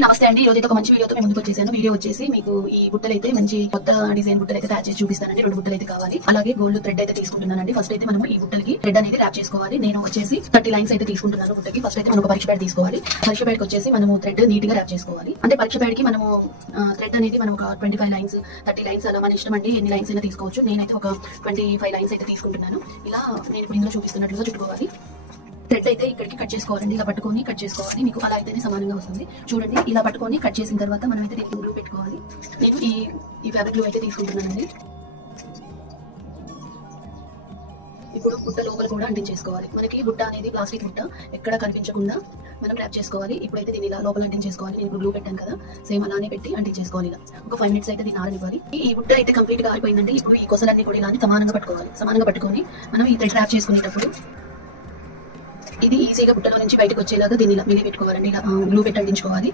అందరికీ నమస్తే అండి. ఈ రోజు అయితే ఒక మంచి వీడియోతో మేము ముందుకు వచ్చేసాను. వీడియో వచ్చేసి మీకు ఈ బుట్టలు అయితే మంచి కొత్త డిజైన్ బుట్టలు అయితే తయారు చేసి చూపిస్తానండి. 2 బుట్టలు అయితే కావాలి. అలాగే గోల్డ్ థ్రెడ్ అయితే తీసుకుంటున్నానండి. ఫస్ట్ అయితే మనం ఈ బుట్టలకి థ్రెడ్ అనేది ర్యాప్ చేసుకోవాలి. నేను వచ్చేసి 30 లైన్స్ అయితే తీసుకుంటున్నాను బుట్టకి. ఫస్ట్ అయితే మనం ఒక పరీక్ష ప్యాడ్ తీసుకోవాలి. పరీక్ష ప్యాడ్ కి వచ్చేసి మనము థ్రెడ్ నీట్ గా ర్యాప్ చేసుకోవాలి. అంటే పరీక్ష ప్యాడ్ కి మనము థ్రెడ్ అనేది మనం ఒక 25 లైన్స్ 30 లైన్స్ అలా మన ఇష్టం అండి. ఎన్ని లైన్స్ అయినా తీసుకోవచ్చు. నేనైతే ఒక 25 లైన్స్ అయితే తీసుకుంటున్నాను. ఇలా నేను ఇప్పుడు ఇందులో చూపిస్తున్నట్లుగా చుట్టుకోవాలి. థ్రెడ్ అయితే ఇక్కడికి కట్ చేసుకోవాలండి. ఇలా పట్టుకొని కట్ చేసుకోవాలి. మీకు అలా అయితేనే సమానంగా వస్తుంది. చూడండి, ఇలా పట్టుకొని కట్ చేసిన తర్వాత మనం అయితే దీనికి గ్లూ పెట్టుకోవాలి. నేను ఈ ఫ్యాబ్రిక్ గ్లూ అయితే తీసుకుంటున్నానండి. ఇప్పుడు బుట్ట లోపల కూడా అంటించేసుకోవాలి. మనకి బుట్ట అనేది ప్లాస్టిక్ బుట్ట ఎక్కడ కనిపించకుండా మనం ర్యాప్ చేసుకోవాలి. ఇప్పుడైతే దీన్ని ఇలా లోపల అంటించేసుకోవాలి. నేను ఇప్పుడు గ్లూ పెట్టాను కదా, సేమ్ అలానే పెట్టి అంటించేసుకోవాలి. ఇలా ఒక 5 మినిట్స్ అయితే దీన్ని ఆరనివ్వాలి. ఈ బుట్ట అయితే కంప్లీట్ గా ఆరిపోయిందండి. ఇప్పుడు ఈ కొసలన్నీ కూడా ఇలా సమానంగా పట్టుకోవాలి. సమానంగా పట్టుకొని మనం ఈ థ్రెడ్ ర్యాప్ చేసుకునేటప్పుడు ఇది ఈజీగా బుట్టలో నుంచి బయటకు వచ్చేలాగా దీన్ని ఇలా మిలి పెట్టుకోవాలండి. ఇలా గ్లూ పెట్టి అంటించుకోవాలి.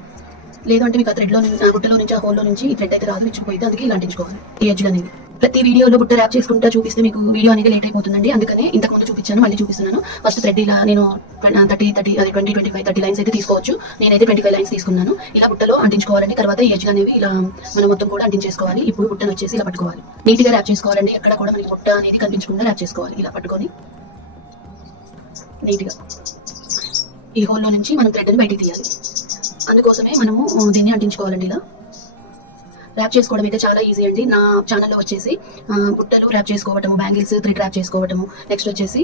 లేదంటే మీకు ఆ థ్రెడ్ లో నుంచి బుట్టలో నుంచి ఆ హోల్లో నుంచి ఈ థ్రెడ్ అయితే రాదు, విచ్చిపోయితే అందుకే ఇలా అంటించుకోవాలి. ఈ ఎడ్జ్లు అనేది ప్రతి వీడియోలో బుట్ట ర్యాప్ చేసుకుంటా చూపిస్తే మీకు వీడియో అనేది లేట్ అయిపోతుందండి. అందుకనే ఇంతకు ముందు చూపించాను, మళ్ళీ చూపిస్తున్నాను. ఫస్ట్ థ్రెడ్ ఇలా నేను 20-25 లైన్స్ అయితే తీసుకోవచ్చు. నేనైతే 25 లైన్స్ తీసుకున్నాను. ఇలా బుట్టలో అంటించుకోవాలండి. తర్వాత ఈ ఎడ్జ్లు అనేవి ఇలా మనం మొత్తం కూడా అంటించేసుకోవాలి. ఇప్పుడు బుట్టను వచ్చేసి ఇలా పట్టుకోవాలి. నీట్ గా ర్యాప్ చేసుకోవాలండి. ఎక్కడ కూడా మనకి బుట్ట అనేది కనిపించకుండా ర్యాప్ చేసుకోవాలి. ఇలా పట్టుకొని నీట్ గా ఈ హోల్లో నుంచి మనం థ్రెడ్ ని బయటికి తీయాలి. అందుకోసమే మనము దీన్ని అంటించుకోవాలండి. ఇలా ర్యాప్ చేసుకోవడం అయితే చాలా ఈజీ అండి. నా ఛానల్లో వచ్చేసి బుట్టలు ర్యాప్ చేసుకోవటము, బ్యాంగిల్స్ థ్రెడ్ ర్యాప్ చేసుకోవటము, నెక్స్ట్ వచ్చేసి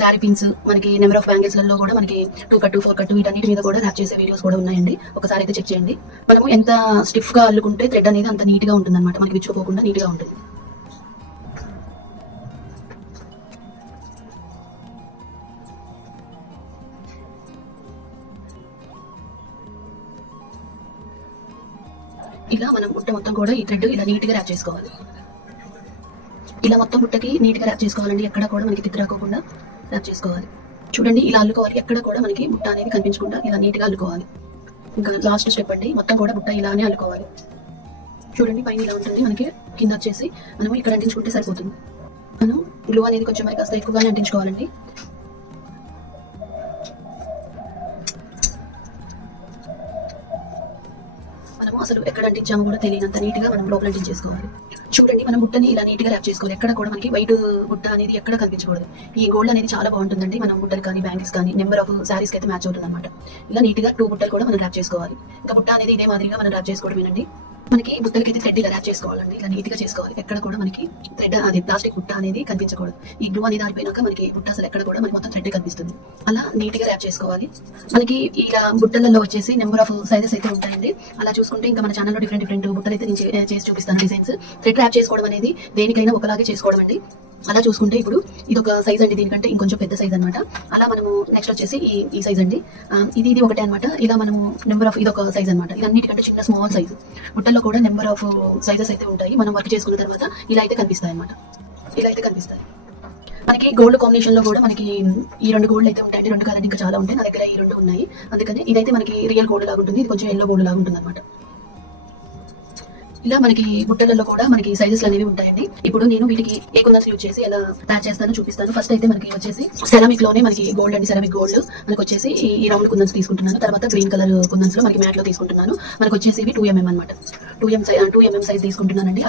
శారీ పిన్స్, మనకి నెంబర్ ఆఫ్ బ్యాంగిల్స్ లలో కూడా మనకి 2 కట్ 4 కట్ వీటన్నిటి మీద కూడా ర్యాప్ చేసే వీడియోస్ కూడా ఉన్నాయండి. ఒకసారి అయితే చెక్ చేయండి. మనము ఎంత స్టిఫ్ గా అల్లుకుంటే థ్రెడ్ అనేది అంత నీట్ గా ఉంటుంది అనమాట. మనకి విచ్చుకోకుండా నీట్ గా ఉంటుంది. ఇలా మనం బుట్ట మొత్తం కూడా ఈ థ్రెడ్ ఇలా నీట్ గా ర్యాప్ చేసుకోవాలి. ఇలా మొత్తం బుట్టకి నీట్ గా ర్యాప్ చేసుకోవాలండి. ఎక్కడ కూడా మనకి తిత్తి రాకోకుండా ర్యాప్ చేసుకోవాలి. చూడండి, ఇలా అల్లుకోవాలి. ఎక్కడ కూడా మనకి బుట్ట అనేది కనిపించకుండా ఇలా నీట్ గా అల్లుకోవాలి. ఇంకా లాస్ట్ స్టెప్ అండి, మొత్తం కూడా బుట్ట ఇలానే అల్లుకోవాలి. చూడండి, పైన ఇలా ఉంటుంది. మనకి కింద వచ్చేసి మనం ఇక్కడ అంటించుకుంటే సరిపోతుంది. మనం గ్లూ అనేది కొంచెం మరి కాస్త ఎక్కువగానే అంటించుకోవాలండి. మనము అసలు ఎక్కడ అంటించామో కూడా తెలియనంత నీట్ గా మనం లోపల అంటించేసుకోవాలి. చూడండి, మనం బుట్టని ఇలా నీట్ గా ర్యాప్ చేసుకోవాలి. ఎక్కడ కూడా మనకి వైట్ బుట్ట అనేది ఎక్కడ కనిపించకూడదు. ఈ గోల్డ్ అనేది చాలా బాగుంటుందండి. మనం బుట్టలు కానీ బ్యాంగిల్స్ కానీ నెంబర్ ఆఫ్ శారీస్ కి అయితే మ్యాచ్ అవుతుంది అనమాట. ఇలా నీట్ గా 2 బుట్టలు కూడా మనం ర్యాప్ చేసుకోవాలి. ఇంకా బుట్ట అనేది ఇదే మాదిరిగా మనం ర్యాప్ చేసుకోవడమేనండి. మనకి బుట్టలకి అయితే థ్రెడ్ ఇలా ర్యాప్ చేసుకోవాలండి. ఇలా నీట్ గా చేసుకోవాలి. ఎక్కడ కూడా మనకి థ్రెడ్ అది ప్లాస్టిక్ బుట్ట అనేది కనిపించకూడదు. ఈ గ్లూ అనేది ఆరిపోయినాక మనకి బుట్ట అసలు ఎక్కడ కూడా మనకి మొత్తం థ్రెడ్ కనిపిస్తుంది. అలా నీట్ గా ర్యాప్ చేసుకోవాలి. మనకి ఇలా బుట్టలలో వచ్చేసి నెంబర్ ఆఫ్ సైజెస్ అయితే ఉంటాయండి. అలా చూసుకుంటే ఇంకా మన ఛానల్లో డిఫరెంట్ బుట్టలు అయితే నేను చేసి చూపిస్తాను. డిజైన్స్ థ్రెడ్ ర్యాప్ చేసుకోవడం అనేది దేనికైనా ఒకలాగే చేసుకోవడం అండి. అలా చూసుకుంటే ఇప్పుడు ఇది ఒక సైజ్ అండి, దీనికంటే ఇంకొంచెం పెద్ద సైజ్ అనమాట. అలా మనము నెక్స్ట్ వచ్చేసి ఈ సైజ్ అండి, ఇది ఒకటే అనమాట. ఇలా మనము నెంబర్ ఆఫ్ ఇది ఒక సైజ్ అనమాట. ఇదన్నిటికంటే చిన్న స్మాల్ సైజ్. బుట్టల్లో కూడా నెంబర్ ఆఫ్ సైజెస్ అయితే ఉంటాయి. మనం వర్క్ చేసుకున్న తర్వాత ఇలా అయితే కనిపిస్తాయి అనమాట. ఇలా అయితే కనిపిస్తాయి. మనకి గోల్డ్ కాంబినేషన్ లో కూడా మనకి ఈ 2 గోల్డ్ అయితే ఉంటాయండి. 2 కాలండి ఇంకా చాలా ఉంటాయి. నా దగ్గర ఈ 2 ఉన్నాయి. అందుకని ఇదైతే మనకి రియల్ గోల్డ్ లాగా ఉంటుంది. ఇది కొంచెం ఎల్లో గోల్డ్ లాగా ఉంటుంది అనమాట. ఇలా మనకి బుట్టలలో కూడా మనకి సైజెస్ అనేవి ఉంటాయండి. ఇప్పుడు నేను వీటికి ఏ కుందన్స్ యూజ్ చేసి ఎలా తయారు చేస్తానో చూపిస్తాను. ఫస్ట్ అయితే మనకి వచ్చేసి సెరామిక్ లోనే మనకి గోల్డ్ అండి. సెరామిక్ గోల్డ్ మనకి వచ్చేసి ఈ రౌండ్ కుందన్స్ తీసుకుంటున్నాను. తర్వాత గ్రీన్ కలర్ కుందన్స్ లో మనకి మ్యాట్ లో తీసుకుంటున్నాను. మనకి వచ్చేసి ఇవి 2mm అనమాట. 2mm సైజ్ తీసుకుంటున్నానండి.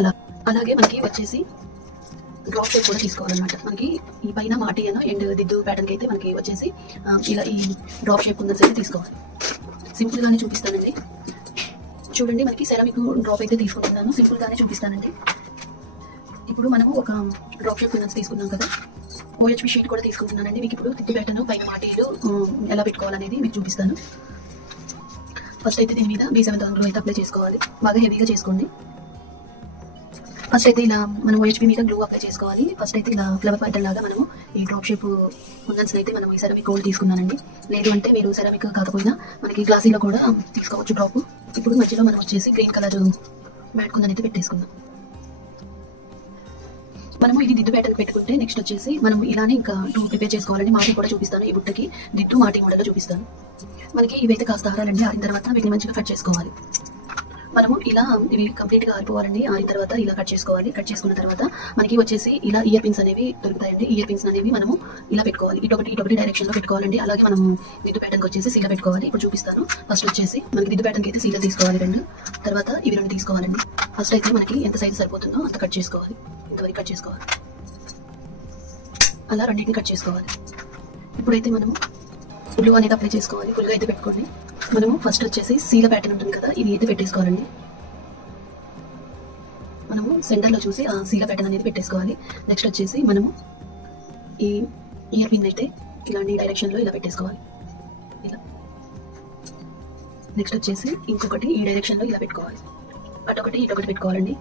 అలాగే మనకి వచ్చేసి డ్రాప్ షేప్ కూడా తీసుకోవాలన్నమాట. మనకి ఈ పైన మాటియను అండ్ దిద్దు ప్యాటర్న్ కి అయితే మనకి వచ్చేసి ఇలా ఈ డ్రాప్ షేప్ కుందన్స్ అయితే తీసుకోవాలి. సింపుల్ గానే చూపిస్తానండి. చూడండి, మనకి సెరామిక్ డ్రాప్ అయితే తీసుకుంటున్నాను. సింపుల్ గానే చూపిస్తానండి. ఇప్పుడు మనము ఒక డ్రాప్ షేప్ కుందన్స్ తీసుకున్నాం కదా, OHP షీట్ కూడా తీసుకుంటున్నానండి. మీకు ఇప్పుడు తిత్తి ప్యాటర్న్ పైన మాటీలు ఎలా పెట్టుకోవాలనేది మీకు చూపిస్తాను. ఫస్ట్ అయితే దీని మీద B7 గ్లూ అయితే అప్లై చేసుకోవాలి. బాగా హెవీగా చేసుకోండి. ఫస్ట్ అయితే ఇలా మనం OHP మీద గ్లూ అప్లై చేసుకోవాలి. ఫస్ట్ అయితే ఇలా ఫ్లవర్ ప్యాటర్న్ లాగా మనము ఈ డ్రాప్ షేప్ కుందన్స్ అయితే మనం ఈ సెరామిక్ గోల్డ్ తీసుకున్నానండి. లేదు అంటే మీరు సెరామిక్ కాకపోయినా మనకి గ్లాసీలో కూడా తీసుకోవచ్చు డ్రాప్. ఇప్పుడు మధ్యలో మనం వచ్చేసి గ్రీన్ కలర్ మ్యాట్ కుందన్ అయితే పెట్టేసుకుందాం. మనము ఇది దిద్దు ప్యాటర్న్ పెట్టుకుంటే నెక్స్ట్ వచ్చేసి మనం ఇలానే ఇంకా 2 ప్రిపేర్ చేసుకోవాలండి. మాటి కూడా చూపిస్తాను. ఈ బుట్టకి దిద్దు మాటి మోడల్లో చూపిస్తాను. మనకి ఇవైతే కాస్త ఆరాలండి. ఆరిన తర్వాత వీటిని మంచిగా కట్ చేసుకోవాలి. మనము ఇలా ఇవి కంప్లీట్ గా ఆరిపోవాలండి. ఆరిన తర్వాత ఇలా కట్ చేసుకోవాలి. కట్ చేసుకున్న తర్వాత మనకి వచ్చేసి ఇలా ఇయర్ పిన్స్ అనేవి దొరుకుతాయండి. ఇయర్ పిన్స్ అనేవి మనము ఇలా పెట్టుకోవాలి. ఇటొకటి డైరెక్షన్ లో పెట్టుకోవాలండి. అలాగే మనము దిద్దు ప్యాటర్న్ కి వచ్చేసి సీల పెట్టుకోవాలి. ఇప్పుడు చూపిస్తాను. ఫస్ట్ వచ్చేసి మనకి దిద్దు ప్యాటర్న్ కి అయితే సీల తీసుకోవాలి 2. తర్వాత ఇవి 2 తీసుకోవాలండి. ఫస్ట్ అయితే మనకి ఎంత సైజు సరిపోతుందో అంత కట్ చేసుకోవాలి. ఇంతవరకు కట్ చేసుకోవాలి. అలా రెండింటిని కట్ చేసుకోవాలి. ఇప్పుడైతే మనము గ్లూ అనేది అప్లై చేసుకోవాలి. ఫుల్గా అయితే పెట్టుకోండి. మనము ఫస్ట్ వచ్చేసి సీల ప్యాటర్న్ ఉంటుంది కదా, ఇది అయితే పెట్టేసుకోవాలండి. మనము సెంటర్లో చూసి ఆ సీల ప్యాటర్న్ అనేది పెట్టేసుకోవాలి. నెక్స్ట్ వచ్చేసి మనము ఈ ఇయర్ పిన్ అయితే ఇలాంటి డైరెక్షన్లో ఇలా పెట్టేసుకోవాలి. ఇలా నెక్స్ట్ వచ్చేసి ఇంకొకటి ఈ డైరెక్షన్లో ఇలా పెట్టుకోవాలి. అటొకటి ఇటొకటి పెట్టుకోవాలండి.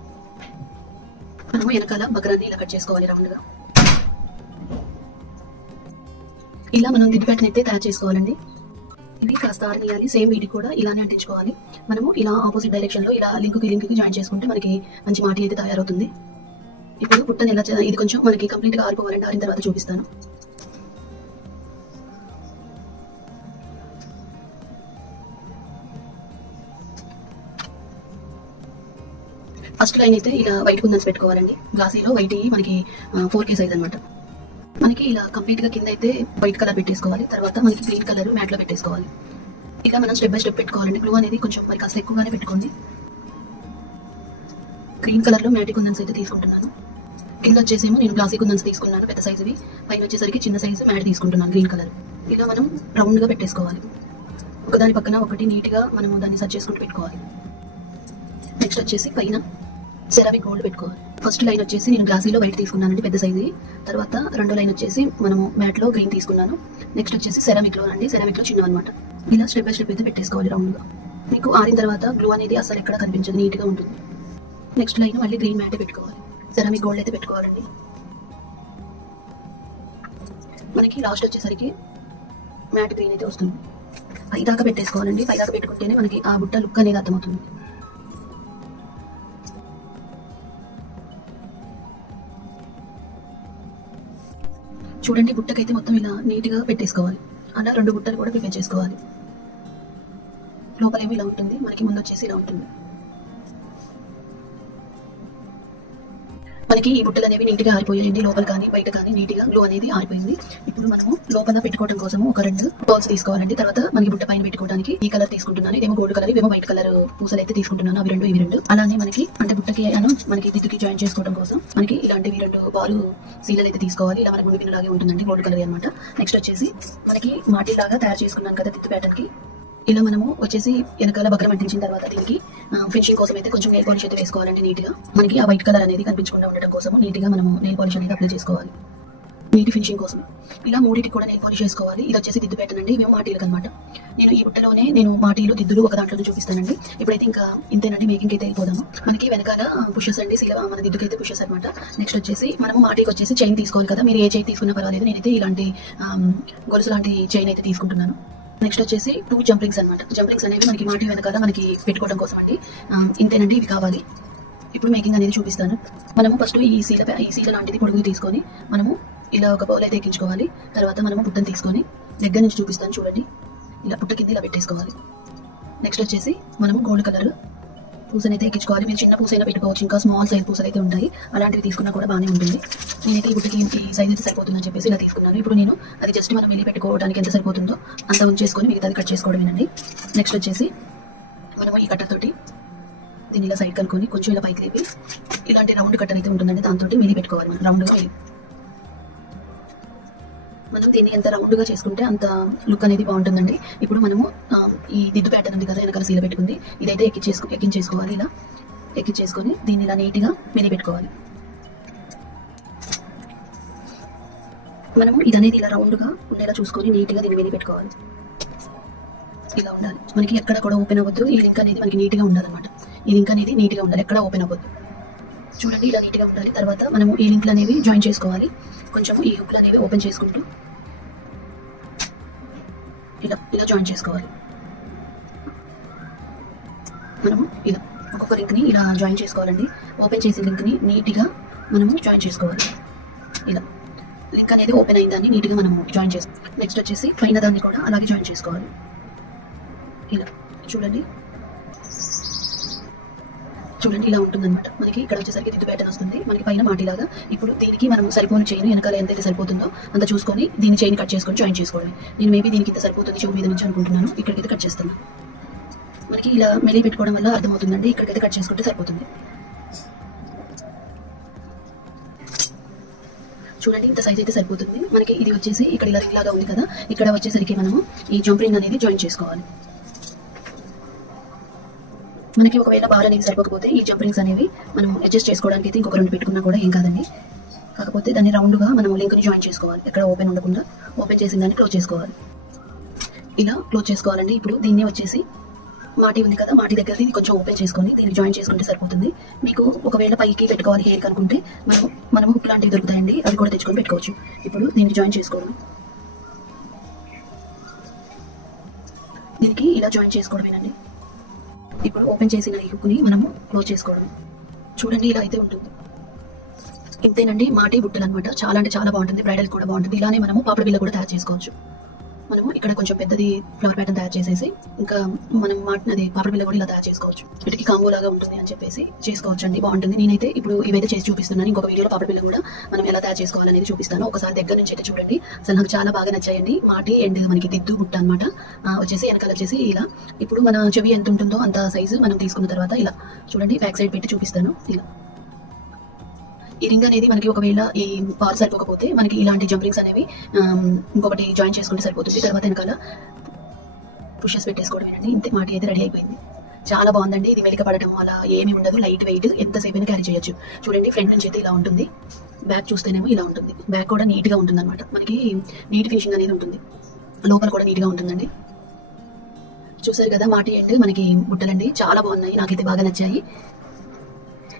మనము వెనకాల బకరాన్ని ఇలా కట్ చేసుకోవాలి రౌండ్గా. ఇలా మనం దిద్దు ప్యాటర్న్ అయితే తయారు చేసుకోవాలండి. ఇవి కాస్త ఆరనియాలి. సేమ్ వీటికి కూడా ఇలానే అంటించుకోవాలి. మనము ఇలా ఆపోజిట్ డైరెక్షన్ లో ఇలా లింక్ జాయిన్ చేసుకుంటే మనకి మంచి మాటి అయితే తయారవుతుంది. ఇప్పుడు బుట్టని ఎలా ఇది కొంచెం మనకి కంప్లీట్ గా ఆరిపోవాలంటే ఆరిన తర్వాత చూపిస్తాను. ఫస్ట్ లైన్ అయితే ఇలా వైట్ కుందన్స్ పెట్టుకోవాలండి. గ్లాసీలో వైట్ మనకి 4K సైజ్ అనమాట. మనకి ఇలా కంప్లీట్ గా కింద అయితే వైట్ కలర్ పెట్టేసుకోవాలి. తర్వాత మనకి గ్రీన్ కలర్ మ్యాట్ లో పెట్టేసుకోవాలి. ఇలా మనం స్టెప్ బై స్టెప్ పెట్టుకోవాలండి. గ్లూ అనేది కొంచెం మరి కాస్త ఎక్కువగానే పెట్టుకోండి. గ్రీన్ కలర్ లో మ్యాటిక్ కుందన్స్ అయితే తీసుకుంటున్నాను. కింద వచ్చేసేమో నేను గ్లాసీ కుందన్స్ తీసుకున్నాను పెద్ద సైజువి. పైన వచ్చేసరికి చిన్న సైజు మ్యాట్ తీసుకుంటున్నాను గ్రీన్ కలర్. ఇలా మనం రౌండ్ గా పెట్టేసుకోవాలి. ఒకదాని పక్కన ఒకటి నీట్ గా మనము దాన్ని సెట్ చేసుకుంటూ పెట్టుకోవాలి. నెక్స్ట్ వచ్చేసి పైన సెరామిక్ గోల్డ్ పెట్టుకోవాలి. ఫస్ట్ లైన్ వచ్చేసి నేను గ్లాసీలో వైట్ తీసుకున్నానండి పెద్ద సైజు. తర్వాత రెండో లైన్ వచ్చేసి మనము మ్యాట్ లో గ్రీన్ తీసుకున్నాను. నెక్స్ట్ వచ్చేసి సెరామిక్ లో అండి. సెరామిక్ లో చిన్న అనమాట. ఇలా స్టెప్ బై స్టెప్ అయితే పెట్టేసుకోవాలి రౌండ్ గా. మీకు ఆరిన తర్వాత గ్లూ అనేది అసలు ఎక్కడ కనిపించదు, నీట్ గా ఉంటుంది. నెక్స్ట్ లైన్ మళ్ళీ గ్రీన్ మ్యాట్ పెట్టుకోవాలి. సెరామిక్ గోల్డ్ అయితే పెట్టుకోవాలండి. మనకి లాస్ట్ వచ్చేసరికి మ్యాట్ గ్రీన్ అయితే వస్తుంది. పైదాకా పెట్టేసుకోవాలండి. పైదాకా పెట్టుకుంటేనే మనకి ఆ బుట్ట లుక్ అనేది అర్థమవుతుంది. చూడండి, బుట్టకైతే మొత్తం ఇలా నీట్ గా పెట్టేసుకోవాలి. అలా 2 బుట్టలు కూడా ప్రిపేర్ చేసుకోవాలి. లోపలేమో ఇలా ఉంటుంది, మనకి ముందు వచ్చేసి ఇలా ఉంటుంది. మనకి ఈ బుట్టలు అనేవి నీట్ గా ఆరిపోయాయండి. లోపల కానీ బయట కానీ నీట్ గా గ్లూ అనేది ఆరిపోయింది. ఇప్పుడు మనము లోపల పెట్టుకోవడం కోసం ఒక 2 పర్ల్స్ తీసుకోవాలండి. తర్వాత మనకి బుట్ట పైన పెట్టుకోవడానికి ఈ కలర్ తీసుకుంటున్నాను. ఇదేమో గోల్డ్ కలర్, ఇవేమో వైట్ కలర్ పూసలు అయితే తీసుకుంటున్నాను. అవి 2 ఇవి 2. అలానే మనకి అంటే బుట్టకి మనకి దిద్దుకి జాయిన్ చేసుకోవడం కోసం మనకి ఇలాంటివి 2 బాలు సీలలు అయితే తీసుకోవాలి. ఇలా మనకి గుండు పిన్ లాగే ఉంటుందండి, గోల్డ్ కలర్ అనమాట. నెక్స్ట్ వచ్చేసి మనకి మాటి లాగా తయారు చేసుకున్నాను కదా దిద్దు ప్యాటర్న్ కి. ఇలా మనము వచ్చేసి వెనకాల బక్రం అంటించిన తర్వాత దీనికి ఫినిషింగ్ కోసం అయితే కొంచెం నెయిల్ పాలిష్ అయితే వేసుకోవాలండి. నీట్ గా మనకి ఆ వైట్ కలర్ అనేది కనిపించకుండా ఉండడం కోసం నీట్ గా మనము నెయిల్ పాలిష్ అనేది అప్లై చేసుకోవాలి. నీటి ఫినిషింగ్ కోసం ఇలా 3టికి కూడా నెయిల్ పాలిష్ చేసుకోవాలి. ఇది వచ్చేసి దిద్దు ప్యాటర్న్ అండి. మేము మాటీలకు అనమాట. నేను ఈ బుట్టలోనే మాటీలు దిద్దులు ఒక దాంట్లో చూపిస్తానండి. ఇప్పుడైతే ఇంకా ఇంతేనండి. మేకింగ్ అయితే అయిపోదాము. మనకి వెనకాల పుషెస్ అండి, మన దిద్దుకి అయితే పుషెస్ అనమాట. నెక్స్ట్ వచ్చేసి మనము మాటీకి వచ్చేసి చైన్ తీసుకోవాలి కదా. మీరు ఏ చైన్ తీసుకున్నా పర్వాలేదు. నేనైతే ఇలాంటి గొలుసు లాంటి చైన్ అయితే తీసుకుంటున్నాను. నెక్స్ట్ వచ్చేసి 2 జంప్లింగ్స్ అనమాట. జంప్లింగ్స్ అనేవి మనకి మాటి వెనకాల మనకి పెట్టుకోవడం కోసం అండి. ఇంతేనండి, ఇవి కావాలి. ఇప్పుడు మేకింగ్ అనేది చూపిస్తాను. మనము ఫస్ట్ ఈ సీల లాంటిది పొడుగు తీసుకొని మనము ఇలా ఒక బౌల్ అయితే ఎక్కించుకోవాలి. తర్వాత మనము బుట్టను తీసుకొని దగ్గర నుంచి చూపిస్తాను చూడండి. ఇలా బుట్ట కింద ఇలా పెట్టేసుకోవాలి. నెక్స్ట్ వచ్చేసి మనము గోల్డ్ కలర్ పూసని అయితే ఎక్కించుకోవాలి. మీరు చిన్న పూసైనా పెట్టుకోవచ్చు, ఇంకా స్మాల్ సైజ్ పూసలు అయితే ఉంటాయి. అలాంటివి తీసుకున్నా కూడా బాగానే ఉంటుంది. నేనైతే ఈ బుట్టకి ఈ సైజ్ అయితే సరిపోతుందని చెప్పేసి ఇలా తీసుకున్నాను. ఇప్పుడు నేను అది జస్ట్ మనం వెళ్ళి పెట్టుకోవడానికి ఎంత సరిపోతుందో అంత ఉంచేసుకొని మిగతాది కట్ చేసుకోవడమేనండి. నెక్స్ట్ వచ్చేసి మనము ఈ కట్టర్ తోటి దీన్ని ఇలా సైడ్ కలుకొని కొంచెం ఇలా పైకి లేపి ఇలాంటి రౌండ్ కట్టర్ అయితే ఉంటుందండి, దాంతో మిలి పెట్టుకోవాలి. మనం రౌండ్గా మనం దీన్ని ఎంత రౌండ్గా చేసుకుంటే అంత లుక్ అనేది బాగుంటుందండి. ఇప్పుడు మనము ఈ దిద్దు ప్యాటర్న్ ఉంది కదా వెనకాల సీల పెట్టుకుంది, ఇదైతే ఎక్కించేసుకోవాలి. ఇలా ఎక్కించేసుకొని దీన్ని ఇలా నీట్గా మిలి పెట్టుకోవాలి. మనము ఇదనేది ఇలా రౌండ్గా ఉండేలా చూసుకొని నీట్గా దీన్ని మిలి పెట్టుకోవాలి. ఇలా ఉండాలి. మనకి ఎక్కడ కూడా ఓపెన్ అవ్వద్దు. ఈ లింక్ అనేది మనకి నీట్గా ఉండాలన్నమాట. ఈ లింక్ అనేది నీట్గా ఉండాలి, ఎక్కడ ఓపెన్ అవ్వద్దు. చూడండి, ఇలా నీట్గా ఉండాలి. తర్వాత మనము ఈ లింక్లు అనేవి జాయిన్ చేసుకోవాలి. కొంచెం ఈ హుక్లు అనేవి ఓపెన్ చేసుకుంటూ ఇలా జాయిన్ చేసుకోవాలి. మనము ఇలా ఒక్కొక్క లింక్ని ఇలా జాయిన్ చేసుకోవాలండి. ఓపెన్ చేసే లింక్ని నీట్గా మనము జాయిన్ చేసుకోవాలి. ఇలా లింక్ అనేది ఓపెన్ అయిన దాన్ని నీట్గా మనము జాయిన్ చేసుకోవాలి. నెక్స్ట్ వచ్చేసి పైన దాన్ని కూడా అలాగే జాయిన్ చేసుకోవాలి. ఇలా చూడండి. చూడండి ఇలా ఉంటుందన్నమాట. మనకి ఇక్కడ వచ్చేసరికి దిద్దు ప్యాటర్న్ వస్తుంది, మనకి పైన మాటిలాగా. ఇప్పుడు దీనికి మనం సరిపోని చైన్ వెనకాల ఎంతైతే సరిపోతుందో అంత చూసుకొని దీని చైన్ కట్ చేసుకొని జాయిన్ చేసుకోవాలి. నేను మేబీ దీనికి ఇంత సరిపోతుంది చెవు మీద నుంచి అనుకుంటున్నాను, ఇక్కడికైతే కట్ చేస్తాను. మనకి ఇలా మెలి పెట్టుకోవడం వల్ల అర్థమవుతుందండి, ఇక్కడికైతే కట్ చేసుకుంటే సరిపోతుంది. చూడండి ఇంత సైజ్ అయితే సరిపోతుంది మనకి. ఇది వచ్చేసి ఇక్కడ ఇలా రింగ్ లాగా ఉంది కదా, ఇక్కడ వచ్చేసరికి మనము ఈ జంప్ రింగ్ అనేది జాయిన్ చేసుకోవాలి. మనకి ఒకవేళ బార్ అనేది సరిపోకపోతే ఈ జంప్ రింగ్స్ అనేవి మనం అడ్జస్ట్ చేసుకోవడానికి అయితే ఇంకొక 2 పెట్టుకున్నా కూడా ఏం కాదండి. కాకపోతే దాన్ని రౌండ్గా మనం లింక్ని జాయిన్ చేసుకోవాలి, ఎక్కడ ఓపెన్ ఉండకుండా ఓపెన్ చేసిన దాన్ని క్లోజ్ చేసుకోవాలి. ఇలా క్లోజ్ చేసుకోవాలండి. ఇప్పుడు దీన్ని వచ్చేసి మాటి ఉంది కదా, మాటి దగ్గర దీన్ని కొంచెం ఓపెన్ చేసుకొని దీన్ని జాయిన్ చేసుకుంటే సరిపోతుంది. మీకు ఒకవేళ పైకి పెట్టుకోవాలి హెయిర్ అనుకుంటే మనం హుక్ లాంటివి దొరుకుతాయండి, అవి కూడా తెచ్చుకొని పెట్టుకోవచ్చు. ఇప్పుడు దీన్ని జాయిన్ చేసుకోవడం, దీనికి ఇలా జాయిన్ చేసుకోవడమేనండి. ఇప్పుడు ఓపెన్ చేసిన ఈ హుక్ని మనము క్లోజ్ చేసుకోవడం. చూడండి ఇలా అయితే ఉంటుంది. ఇంతేనండి మాటి బుట్టలు అనమాట. చాలా అంటే చాలా బాగుంటుంది, బ్రైడల్ కూడా బాగుంటుంది. ఇలానే మనము పాపడ బిల్ల కూడా తయారు చేసుకోవచ్చు. మనము ఇక్కడ కొంచెం పెద్దది ఫ్లవర్ ప్యాటర్న్ తయారు చేసేసి ఇంకా మనం మాటినది పాపడ బిల్ల కూడా ఇలా తయారు చేసుకోవచ్చు. వీటికి కాంబో లాగా ఉంటుంది అని చెప్పేసి చేసుకోవచ్చు అండి, బాగుంటుంది. నేనైతే ఇప్పుడు ఇవైతే చేసి చూపిస్తున్నాను, ఇంకొక వీడియోలో పాపడ బిల్ల కూడా మనం ఎలా తయారు చేసుకోవాలనేది చూపిస్తాను. ఒకసారి దగ్గర నుంచి అయితే చూడండి. అసలు నాకు చాలా బాగా నచ్చాయండి. మాటి అండ్ మనకి దిద్దు బుట్ట అనమాట. వచ్చేసి వెనకాల వచ్చేసి ఇలా. ఇప్పుడు మన చెవి ఎంత ఉంటుందో అంత సైజు మనం తీసుకున్న తర్వాత ఇలా చూడండి బ్యాక్ సైడ్ పెట్టి చూపిస్తాను. ఇలా ఈ రింగ్ అనేది మనకి ఒకవేళ ఈ బార్ సరిపోకపోతే మనకి ఇలాంటి జంప్ రింగ్స్ అనేవి ఇంకొకటి జాయిన్ చేసుకుంటే సరిపోతుంది. తర్వాత వెనకాల పుషెస్ పెట్టేసుకోవడమేనండి. ఇంతే మాటి అయితే రెడీ అయిపోయింది. చాలా బాగుందండి. ఇది మెలిక పడటం అలా ఏమి ఉండదు, లైట్ వెయిట్, ఎంతసేపు అయినా క్యారీ చేయొచ్చు. చూడండి ఫ్రంట్ నుంచి అయితే ఇలా ఉంటుంది, బ్యాక్ చూస్తేనేమో ఇలా ఉంటుంది. బ్యాక్ కూడా నీట్గా ఉంటుంది అనమాట, మనకి నీట్ ఫినిషింగ్ అనేది ఉంటుంది, లోపల కూడా నీట్గా ఉంటుందండి. చూసారు కదా మాటి అండ్ మనకి బుట్టలండి, చాలా బాగున్నాయి, నాకైతే బాగా నచ్చాయి.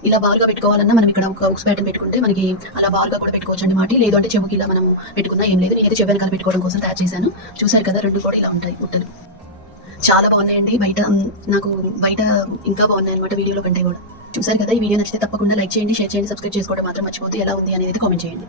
ఇలా బార్గా పెట్టుకోవాలన్నా మనం ఇక్కడ ఒక హుక్స్ ప్యాటర్న్ పెట్టుకుంటే మనకి అలా బార్గా కూడా పెట్టుకోవచ్చు అండి మాటి. లేదు అంటే చెవుకి ఇలా మనం పెట్టుకున్నా ఏం లేదు. నేనైతే చెవి వెనకాల పెట్టుకోవడం కోసం తయారు చేశాను. చూసారు కదా 2 కూడా ఇలా ఉంటాయి బుట్టలు. చాలా బాగున్నాయండి. నాకు బయట ఇంకా బాగున్నాయి అనమాట వీడియోలో కంటే కూడా. చూసారు కదా, ఈ వీడియో నచ్చితే తప్పకుండా లైక్ చేయండి, షేర్ చేయండి, సబ్స్క్రైబ్ చేసుకోవడం మాత్రం మర్చిపోతే ఎలా ఉంది అనేది కామెంట్ చేయండి.